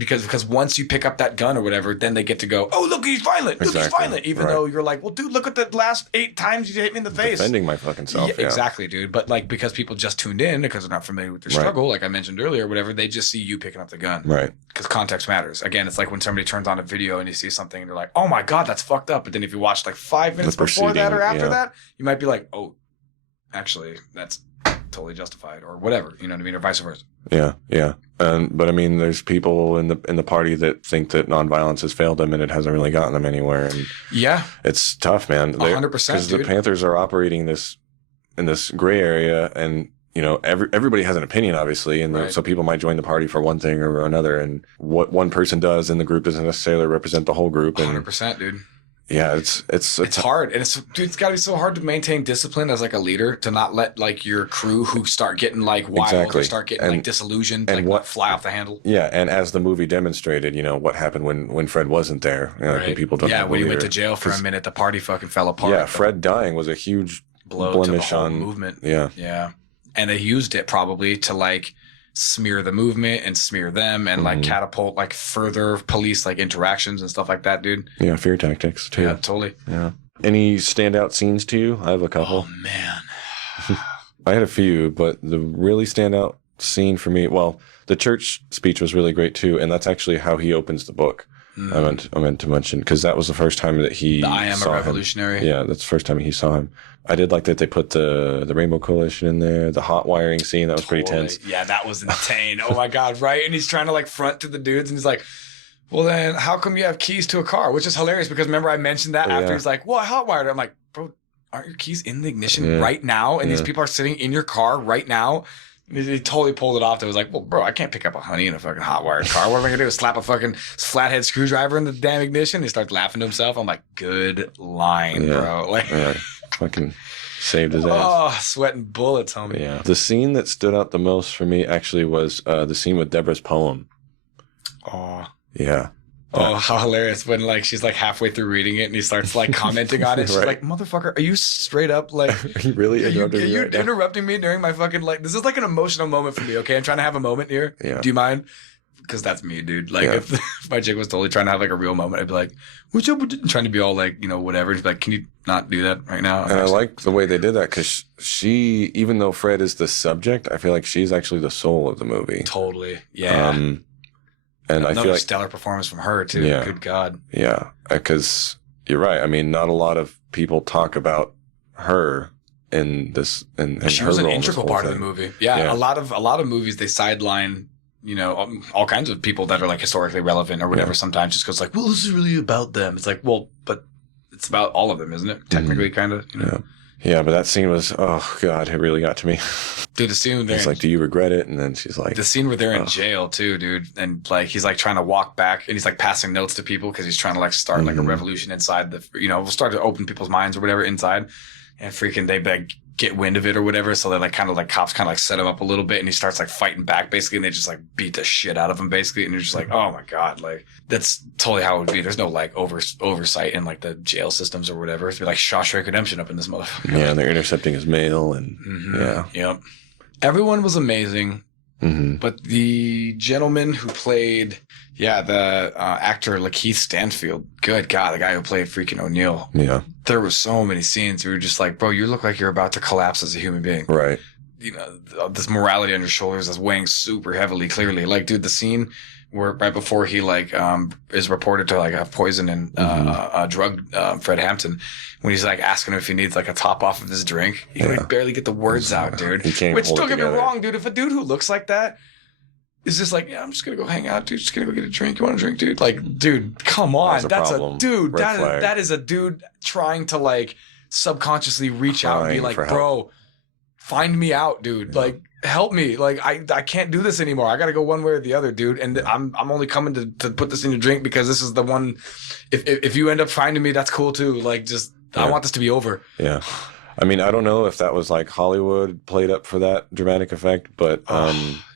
once you pick up that gun or whatever, then they get to go, oh, look, he's violent. Look, he's violent. Even though you're like, well, dude, look at the last 8 times you hit me in the face. Defending my fucking self. Yeah, exactly, dude. But like, because people just tuned in because they're not familiar with their struggle, like I mentioned earlier or whatever, they just see you picking up the gun. Right. Because context matters. Again, it's like when somebody turns on a video and you see something and they're like, oh my God, that's fucked up. But then if you watch like 5 minutes before that or after that, you might be like, oh, actually, that's totally justified, or whatever, you know what I mean, or vice versa. Yeah, yeah. But I mean, there's people in the party that think that nonviolence has failed them, and it hasn't really gotten them anywhere. And it's tough, man. 100%, because the Panthers are operating in this gray area, and everybody has an opinion, obviously, and so people might join the party for one thing or another, and what one person does in the group doesn't necessarily represent the whole group. 100%, dude. Yeah, it's hard, and it's got to be so hard to maintain discipline as like a leader, to not let like your crew who start getting like wild or start getting like disillusioned, and like fly off the handle. Yeah, and as the movie demonstrated, what happened when Fred wasn't there. People don't. Yeah, when he went to jail for a minute, the party fucking fell apart. Yeah, Fred dying was a huge blow to the whole movement. Yeah, and they used it probably to like smear the movement and smear them and like catapult like further police like interactions and stuff like that, dude. Yeah, fear tactics too. Yeah, totally. Yeah. Any standout scenes to you? I have a couple. Oh man. I had a few, but the really standout scene for me, well, the church speech was really great too, and that's actually how he opens the book. I meant to mention, because that was the first time that he I am a revolutionary. Him. Yeah, that's the first time he saw him. I did like that they put the Rainbow Coalition in there, the hot wiring scene. That was pretty tense. Yeah, that was insane. Oh my God, right? And he's trying to like front to the dudes, and he's like, well then, how come you have keys to a car? Which is hilarious, because remember I mentioned that after he's like, well, I hot wired it. I'm like, bro, aren't your keys in the ignition right now? And these people are sitting in your car right now. He totally pulled it off. It was like, well, bro, I can't pick up a honey in a fucking hot wired car. What am I gonna do? Slap a fucking flathead screwdriver in the damn ignition? He starts laughing to himself. I'm like, good line, bro. Like, fucking saved his ass. Oh, sweating bullets, homie. Yeah. The scene that stood out the most for me actually was the scene with Deborah's poem. Oh. Yeah. Oh, how hilarious when like she's like halfway through reading it and he starts like commenting on it. She's like, motherfucker, are you straight up like are you really interrupting me during my fucking like this is like an emotional moment for me, okay? I'm trying to have a moment here. Yeah. Do you mind? because that's me, dude. Like Yeah. if my chick was totally trying to have like a real moment, I'd be like, "What's up?" Trying to be all like, whatever. She'd be like, "Can you not do that right now?" And I like the way they did that because she, even though Fred is the subject, I feel like she's actually the soul of the movie. Totally, yeah. And Another I feel like stellar performance from her too. Yeah. Good God. yeah, because you're right. I mean, not a lot of people talk about her in this. And She her was an role in this integral whole part of the thing. movie. Yeah, Yeah. a lot of movies they sideline, all kinds of people that are like historically relevant or whatever. Yeah. Sometimes just goes like, well, this is really about them. It's like, well, but it's about all of them, isn't it? Technically, kind of. Yeah. Yeah, but that scene was, oh God, it really got to me. Dude, the scene there. It's like, do you regret it? And then she's like, The scene where they're in Oh. jail too, dude, and like he's like trying to walk back, and he's like passing notes to people because he's trying to like start like a revolution inside start to open people's minds or whatever inside, and freaking they like get wind of it or whatever, so they like kind of like cops kind of like set him up a little bit, and he starts like fighting back basically, and they just like beat the shit out of him basically, and you're just like, oh my God, like that's totally how it would be. There's no like oversight in like the jail systems or whatever. It'd be like Shawshank Redemption up in this motherfucker. yeah, they're intercepting his mail and yeah. Yep. Everyone was amazing. Mm-hmm. But the gentleman who played, the actor Lakeith Stanfield, good God, the guy who played freaking O'Neill. Yeah, There were so many scenes where you're just like, bro, you look like you're about to collapse as a human being. right. This morality on your shoulders is weighing super heavily, clearly. Like, dude, the scene where right before he like is reported to like have poison and drug Fred Hampton, when he's like asking him if he needs like a top off of his drink, he can like barely get the words out, dude. He can't Which hold don't it get me together. wrong, dude. If a dude who looks like that is just like, yeah, I'm just gonna go hang out, dude. Just gonna go get a drink. You want a drink, dude? Like, dude, come on. That's a problem. Dude. Red flag. That is a dude trying to like subconsciously reach out and be Crying like, for help. bro, find me out, dude. Like, help me. Like, I can't do this anymore. I gotta go one way or the other, dude. And I'm only coming to put this in your drink because this is the one. If you end up finding me, that's cool too. Like, just I want this to be over. Yeah. I mean, I don't know if that was like Hollywood played up for that dramatic effect, but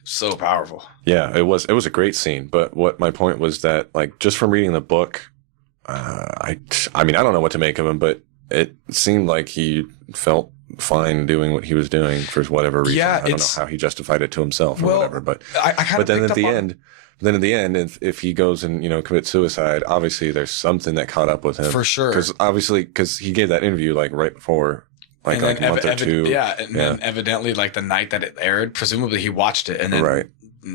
So powerful. yeah, it was a great scene. But what my point was that like just from reading the book, I mean, I don't know what to make of him, but it seemed like he felt fine doing what he was doing for whatever reason. Yeah, I don't know how he justified it to himself or whatever, but I kind of. but then at the end, if he goes and commits suicide, obviously there's something that caught up with him For sure. because he gave that interview like right before like a month or two. Then evidently like the night that it aired, presumably he watched it and then Right.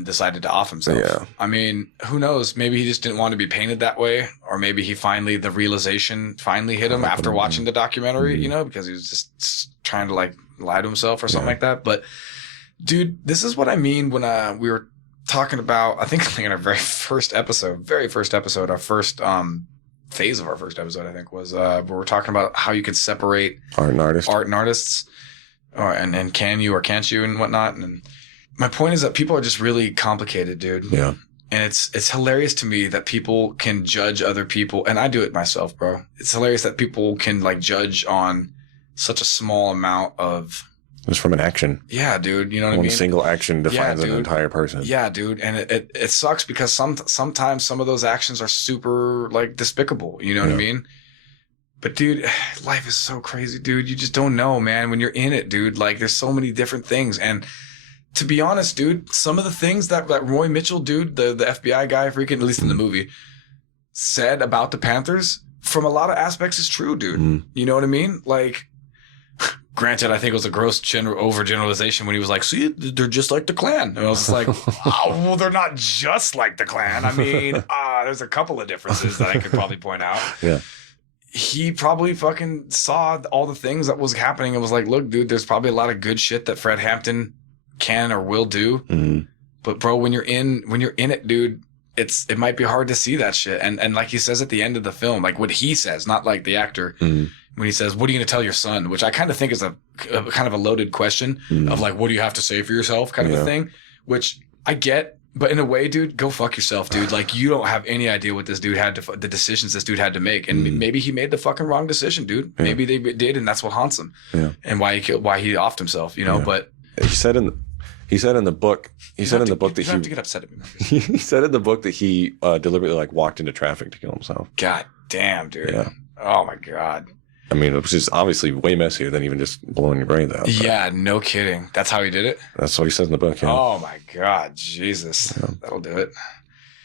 decided to off himself. Yeah. I mean, who knows? Maybe he just didn't want to be painted that way, or maybe the realization finally hit him after watching the documentary, because he was just trying to like lie to himself or something like that. But dude, this is what I mean when we were talking about, I think in our very first episode, our first phase of our first episode, I think was where we're talking about how you could separate Art and artists, and can you or can't you and whatnot. And my point is that people are just really complicated, dude. Yeah. And it's hilarious to me that people can judge other people, and I do it myself, bro. It's hilarious that people can like judge on such a small amount of. Just from an action. Yeah, dude. You know what I One mean? single action defines an dude. entire person. Yeah, dude. And it sucks because sometimes some of those actions are super like despicable. You know what I mean? But dude, life is so crazy, dude. You just don't know, man. When you're in it, dude, like there's so many different things. And to be honest, dude, some of the things that Roy Mitchell, dude, the FBI guy, freaking, at least in the movie, said about the Panthers, from a lot of aspects is true, dude. You know what I mean? Like, granted, I think it was a gross overgeneralization when he was like, see, they're just like the Klan. And I was just like, oh, well, they're not just like the Klan. I mean, there's a couple of differences that I could probably point out. Yeah. He probably fucking saw all the things that was happening and was like, look, dude, there's probably a lot of good shit that Fred Hampton can or will do. Mm-hmm. But bro, when you're in it, dude, it might be hard to see that shit. And like he says at the end of the film, like what he says, not like the actor, when he says, what are you going to tell your son? Which I kind of think is a kind of a loaded question of like, what do you have to say for yourself kind of a thing, which I get. But in a way, dude, go fuck yourself, dude. Like, you don't have any idea what this dude had the decisions this dude had to make. And maybe he made the fucking wrong decision, dude. Yeah. Maybe they did, and that's what haunts him. Yeah. And why he offed himself, But he said in the book that you don't have to get upset at me. he said in the book that he deliberately like walked into traffic to kill himself. God damn, dude. Yeah. Oh my God. I mean, which is obviously way messier than even just blowing your brains out. Yeah, no kidding. That's how he did it? That's what he says in the book. Yeah. Oh my God, Jesus. Yeah. That'll do it.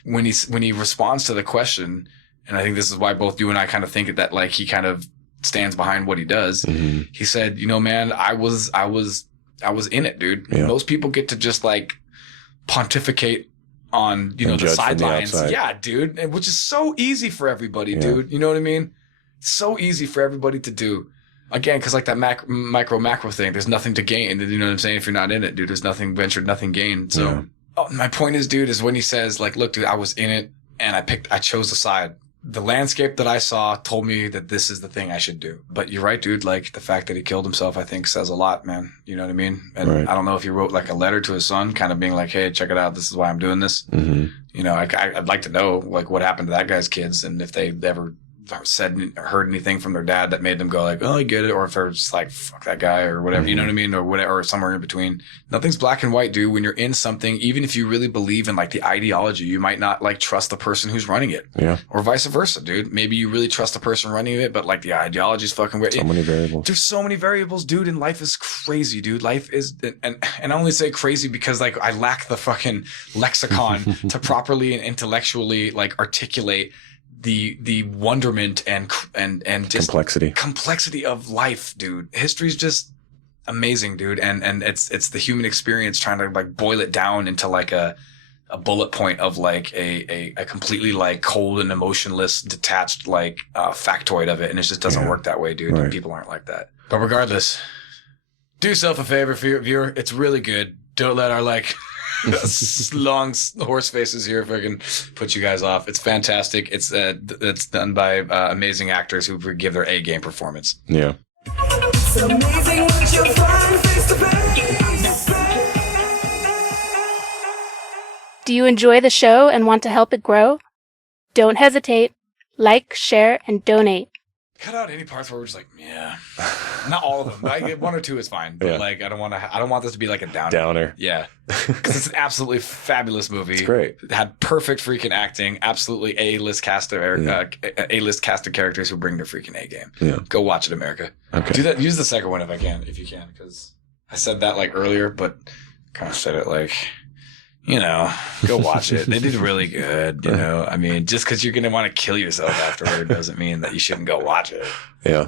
when he responds to the question, and I think this is why both you and I kind of think that like he kind of stands behind what he does. Mm-hmm. He said, you know, man, I was in it, dude. Yeah. Most people get to just like pontificate on, you know, the sidelines. Yeah, dude. Which is so easy for everybody, dude. You know what I mean? So easy for everybody to do. Again, because like that macro thing, there's nothing to gain. You know what I'm saying? If you're not in it, dude, there's nothing ventured, nothing gained. So my point is, dude, is when he says like, look, dude, I was in it and I chose a side. The landscape that I saw told me that this is the thing I should do. But you're right, dude. Like the fact that he killed himself, I think says a lot, man. You know what I mean? And I don't know if he wrote like a letter to his son, kind of being like, hey, check it out. This is why I'm doing this. Mm-hmm. You know, I'd like to know like what happened to that guy's kids and if they ever heard anything from their dad that made them go like, oh, I get it. Or if they're just like, fuck that guy or whatever, you know what I mean? Or whatever, or somewhere in between. Nothing's black and white, dude. When you're in something, even if you really believe in like the ideology, you might not like trust the person who's running it. Yeah. Or vice versa, dude. Maybe you really trust the person running it, but like the ideology is fucking weird. So many variables. There's so many variables, dude. And life is crazy, dude. Life is, and I only say crazy because like I lack the fucking lexicon to properly and intellectually like articulate the wonderment and just complexity of life, dude. History's just amazing, dude. And it's the human experience trying to like boil it down into like a bullet point of like a completely like cold and emotionless, detached like factoid of it. And it just doesn't work that way, dude. Right. People aren't like that. But regardless, do yourself a favor, viewer. It's really good. Don't let our like long horse faces here if I can put you guys off. It's fantastic. It's done by amazing actors who give their A-game performance. Yeah. It's amazing what you'll find face to face. Do you enjoy the show and want to help it grow? Don't hesitate. Like, share, and donate. Cut out any parts where we're just like, yeah. Not all of them. Like, one or two is fine. But like, I don't want this to be like a downer. Yeah. Because it's an absolutely fabulous movie. It's great. It had perfect freaking acting. Absolutely A-list cast A-list casted characters who bring their freaking A game. Yeah. Go watch it, America. Okay. Do that. Use the second one if you can, because I said that like earlier, but kind of said it like, you know, go watch it. They did really good, you know. I mean, just because you're going to want to kill yourself afterward doesn't mean that you shouldn't go watch it. Yeah.